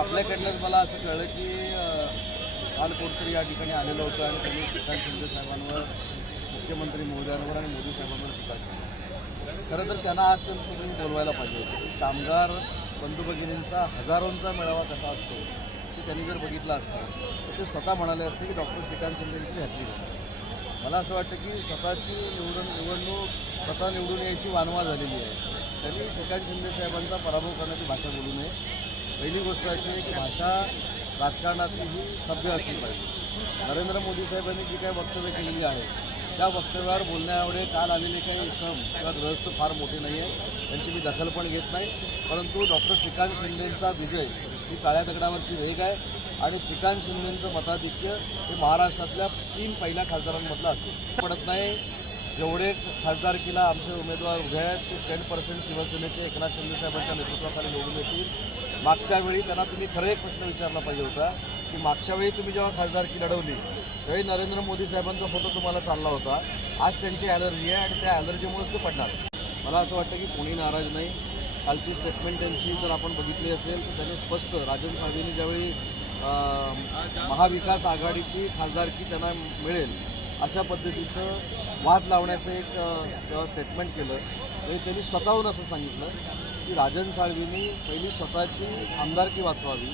आपल्याकडनंच मला असं कळलं की काल तरी या ठिकाणी आलेलं होतं आणि त्यांनी श्रीकांत शिंदे साहेबांवर मुख्यमंत्री मोदयांवर आणि मोदी साहेबांवर टीका केली खरं तर त्यांना आज तर तुम्ही बोलवायला पाहिजे होतं कामगार बंधू भगिनींचा हजारोंचा मेळावा कसा असतो ते त्यांनी जर बघितला असता तर ते स्वतः म्हणाले असते की डॉक्टर श्रीकांत शिंदेंची हॅपी मला असं वाटतं की स्वतःची निवडून निवडणूक स्वतः निवडून यायची वानवा झालेली आहे त्यांनी श्रीकांत शिंदे साहेबांचा पराभव करण्याची भाषा बोलू नये पहिली गोष्ट अशी आहे की भाषा राजकारणातली ही सभ्य असली पाहिजे नरेंद्र मोदी साहेबांनी जी काही वक्तव्य केलेली आहे त्या वक्तव्यावर बोलण्यामुळे काल आलेले काही सम किंवा ग्रहस्थ फार मोठे नाही आहे त्यांची मी दखल पण घेत नाही परंतु डॉक्टर श्रीकांत शिंदेंचा विजय ही काळ्या दगडावरची वेग आहे आणि श्रीकांत शिंदेंचं मताधिक्य हे महाराष्ट्रातल्या तीन पहिल्या खासदारांमधलं असेल पडत नाही जेवढे खासदारकीला आमचे उमेदवार उभे आहेत ते सेंट पर्सेंट शिवसेनेचे एकनाथ शिंदेसाहेबांच्या नेतृत्वाखाली निवडून येतील मागच्या वेळी त्यांना तुम्ही खरं एक प्रश्न विचारला पाहिजे होता की मागच्या वेळी तुम्ही जेव्हा खासदारकी लढवली त्यावेळी नरेंद्र मोदी साहेबांचा फोटो तुम्हाला चालला होता आज त्यांची ॲलर्जी आहे आणि त्या ॲलर्जीमुळेच ते पडणार मला असं वाटतं की कोणी नाराज नाही कालची स्टेटमेंट त्यांची जर आपण बघितली असेल तर त्यांनी स्पष्ट राजन साहेबांनी ज्यावेळी महाविकास आघाडीची खासदारकी त्यांना मिळेल अशा पद्धतीचं वाद लावण्याचं एक जेव्हा स्टेटमेंट केलं तरी त्यांनी स्वतःहून असं सांगितलं की राजन साळवींनी पहिली स्वतःची आमदारकी वाचवावी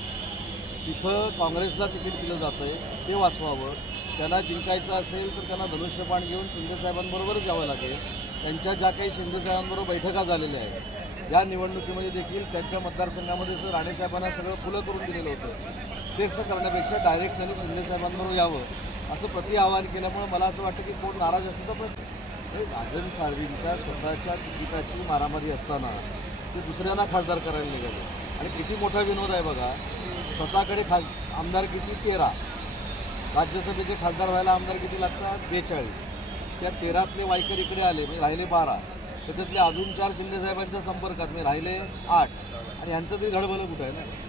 तिथं काँग्रेसला तिकीट दिलं जातं आहे ते वाचवावं त्यांना जिंकायचं असेल तर त्यांना धनुष्यपाण घेऊन शिंदेसाहेबांबरोबरच यावं लागेल त्यांच्या ज्या काही शिंदेसाहेबांबरोबर बैठका झालेल्या आहेत या निवडणुकीमध्ये देखील त्यांच्या मतदारसंघामध्ये सर राणेसाहेबांना सगळं फुलं करून दिलेलं होतं ते असं करण्यापेक्षा डायरेक्ट त्यांनी शिंदेसाहेबांबरोबर यावं असं प्रति आवाहन केल्यामुळे मला असं वाटतं की कोण नाराज असतो तर पण राजन साळवींच्या स्वतःच्या तिकिटाची मारामारी असताना ते दुसऱ्यांना खासदार करायला निघाले आणि किती मोठा विनोद आहे बघा स्वतःकडे खास आमदार किती तेरा राज्यसभेचे खासदार व्हायला आमदार किती लागतात बेचाळीस त्या तेरातले वायकर इकडे आले म्हणजे राहिले बारा त्याच्यातले अजून चार शिंदेसाहेबांच्या संपर्कात मी राहिले आठ आणि यांचं ते घडबलं कुठं आहे ना